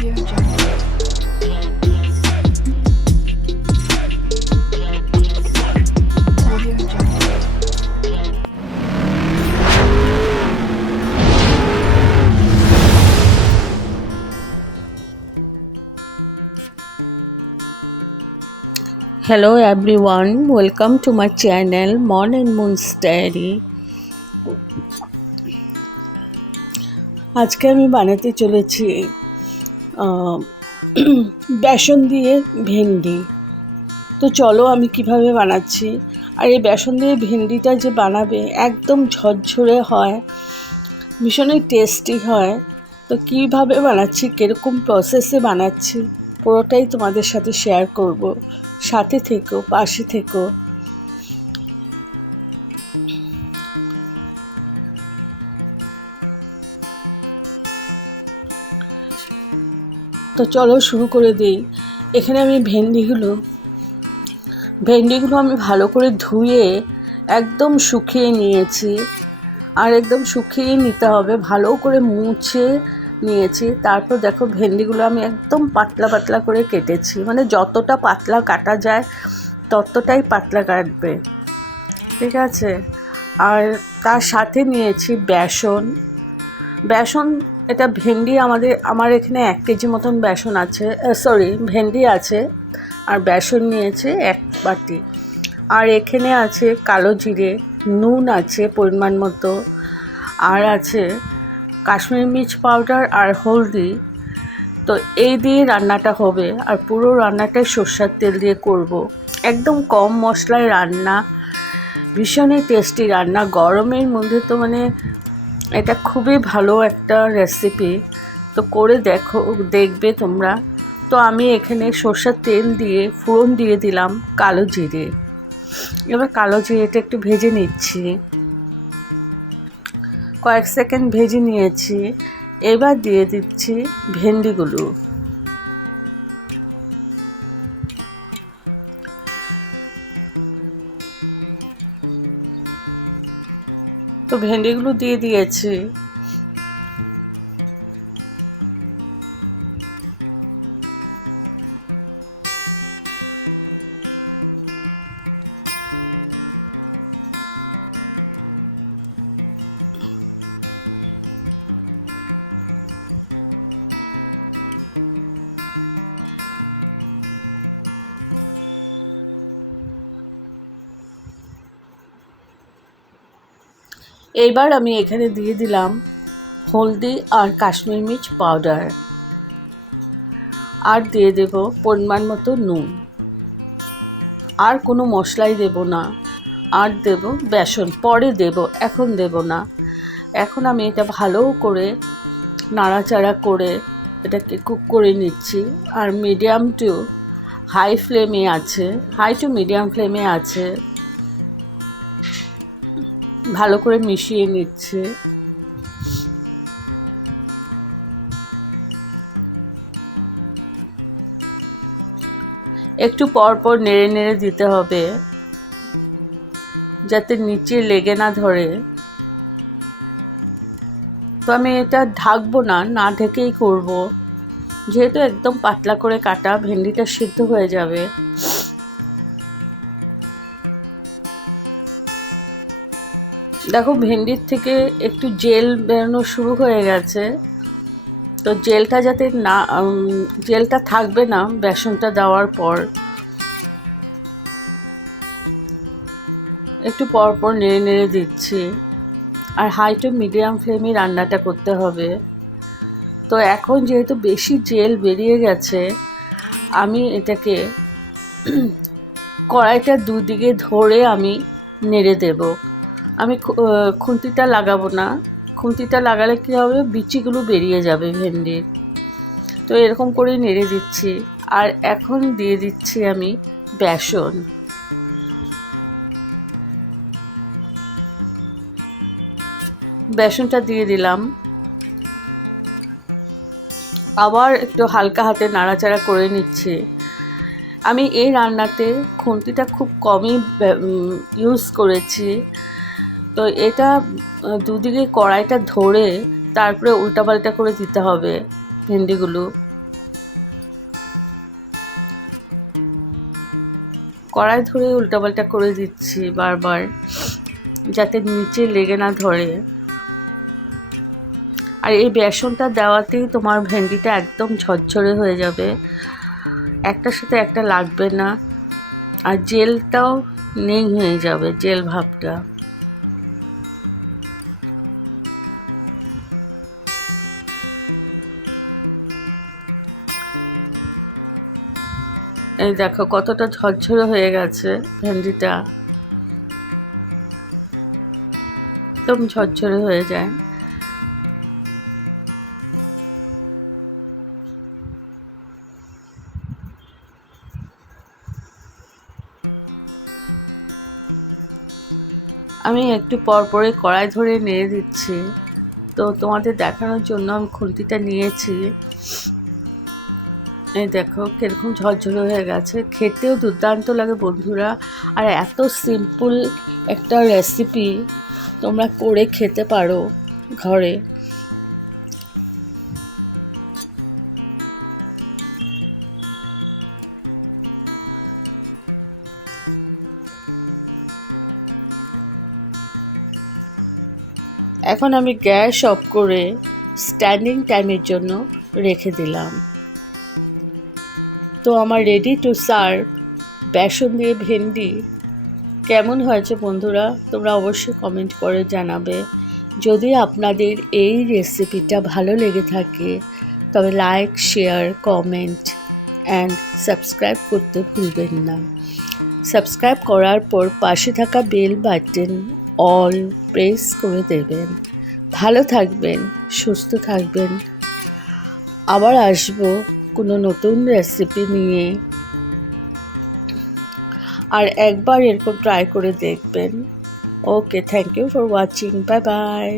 Audio Jungle. Audio Jungle. Hello everyone, welcome to my channel Mon and Moon's Diary. আজকে আমি বানাতে চলেছি বেসন দিয়ে ভেন্ডি। তো চলো আমি কিভাবে বানাচ্ছি। আর এই বেসন দিয়ে ভেন্ডিটা যে বানাবে একদম ঝরঝরে হয়, ভীষণই টেস্টি হয়। তো কিভাবে বানাচ্ছি, কীরকম প্রসেসে বানাচ্ছি পুরোটাই তোমাদের সাথে শেয়ার করব। সাথে থেকো, পাশে থেকো। তো চলো শুরু করে দিই। এখানে আমি ভেন্ডিগুলো আমি ভালো করে ধুয়ে একদম শুকিয়ে নিয়েছি। আর একদম শুকিয়ে নিতে হবে, ভালো করে মুছে নিয়েছি। তারপর দেখো ভেন্ডিগুলো আমি একদম পাতলা পাতলা করে কেটেছি, মানে যতটা পাতলা কাটা যায় ততটাই পাতলা কাটবে, ঠিক আছে। আর তার সাথে নিয়েছি বেসন। এটা ভেন্ডি আমার এখানে 1 কেজি মতন বেসন আছে, ভেন্ডি আছে। আর বেসন নিয়েছে 1 বাটি। আর এখানে আছে কালো জিরে, নুন আছে পরিমাণ মতো, আর আছে কাশ্মীরি মির্চ পাউডার আর হলদি। তো এই দিয়ে রান্নাটা হবে। আর পুরো রান্নাটাই সরষের তেল দিয়ে করব। একদম কম মশলায় রান্না, ভীষণই টেস্টি রান্না। গরমের মধ্যে তো মানে এটা খুবই ভালো একটা রেসিপি। তো করে দেখবে তোমরা। তো আমি এখানে সরষের তেল দিয়ে ফোড়ন দিয়ে দিলাম কালো জিরে। এবার কালো জিরেটা একটু ভেজে নিচ্ছি, কয়েক সেকেন্ড ভেজে নিয়েছি। এবার দিয়ে দিচ্ছি ভেন্ডিগুলো। তো ভেন্ডিগুলো দিয়ে দিয়েছি। এইবার আমি এখানে দিয়ে দিলাম হলদি আর কাশ্মীরি মির্চ পাউডার। আর দিয়ে দেব পরিমাণ মতো নুন। আর কোনো মশলাই দেব না। আর দেব বেসন, পরে দেব, এখন দেব না। এখন আমি এটা ভালো করে নাড়াচাড়া করে এটাকে কুক করে নিচ্ছি। আর হাই টু মিডিয়াম ফ্লেমে আছে, ভালো করে মিশিয়ে নিচ্ছে। একটু পর পর নেড়ে নেড়ে দিতে হবে যাতে নিচে লেগে না ধরে। তো আমি এটা ঢাকবো না, ঢেকেই করব, যেহেতু একদম পাতলা করে কাটা, ভেন্ডিটা সিদ্ধ হয়ে যাবে। দেখো ভেন্ডির থেকে একটু জেল বেরোনো শুরু হয়ে গেছে। তো জেলটা থাকবে না বেসনটা দেওয়ার পর। একটু পর পর নেড়ে নেড়ে দিচ্ছি। আর হাই টু মিডিয়াম ফ্লেমে রান্নাটা করতে হবে। তো এখন যেহেতু বেশি জেল বেরিয়ে গেছে, আমি এটাকে কড়াইটা দুদিকে ধরে আমি নেড়ে দেব। আমি খুন্তিটা লাগাবো না। খুন্তিটা লাগালে কী হবে, বিচিগুলো বেরিয়ে যাবে ভেন্ডির। তো এরকম করেই নেড়ে দিচ্ছি। আর এখন দিয়ে দিচ্ছি আমি বেসনটা দিয়ে দিলাম। আবার একটু হালকা হাতে নাড়াচাড়া করে নিচ্ছি। আমি এই রান্নাতে খুন্তিটা খুব কমই ইউজ করেছি। তো এটা দুদিকে কড়াইটা ধরে তারপরে উল্টাপাল্টা করে দিতে হবে ভেন্ডিগুলো। কড়াই ধরে উল্টাপাল্টা করে দিচ্ছি বারবার, যাতে নিচে লেগে না ধরে। আর এই বেসনটা দেওয়াতেই তোমার ভেন্ডিটা একদম ঝরঝরে হয়ে যাবে, একটার সাথে একটা লাগবে না, আর জেলটাও নেই হয়ে যাবে, জেল ভাবটা। এই দেখো কতটা ঝরঝরে হয়ে গেছে ভেন্ডিটা, একদম ঝরঝরে হয়ে যায়। আমি একটু পর পরে কড়াই ধরে নেড়ে দিচ্ছি, তো তোমাদের দেখানোর জন্য আমি খুন্তিটা নিয়েছি। এই দেখো কিরকম ঝরঝরে হয়ে গেছে, খেতেও দুর্দান্ত লাগে বন্ধুরা। আর এত সিম্পল একটা রেসিপি, তোমরা করে খেতে পারো ঘরে। এখন আমি গ্যাস অফ করে স্ট্যান্ডিং টাইমের জন্য রেখে দিলাম। তো আমার রেডি টু সার্ভ বেসন দিয়ে ভেন্ডি কেমন হয়েছে বন্ধুরা, তোমরা অবশ্যই কমেন্ট করে জানাবে। যদি আপনাদের এই রেসিপিটা ভালো লেগে থাকে তবে like, share, comment and subscribe করতে ভুলবেন না। সাবস্ক্রাইব করার পর পাশে থাকা বেল বাটন অল প্রেস করে দেবেন। ভালো থাকবেন, সুস্থ থাকবেন। আবার আসবো কোনো নতুন রেসিপি নিয়ে, আর একবার এরকম ট্রাই করে দেখবেন। Okay, thank you for watching, bye by.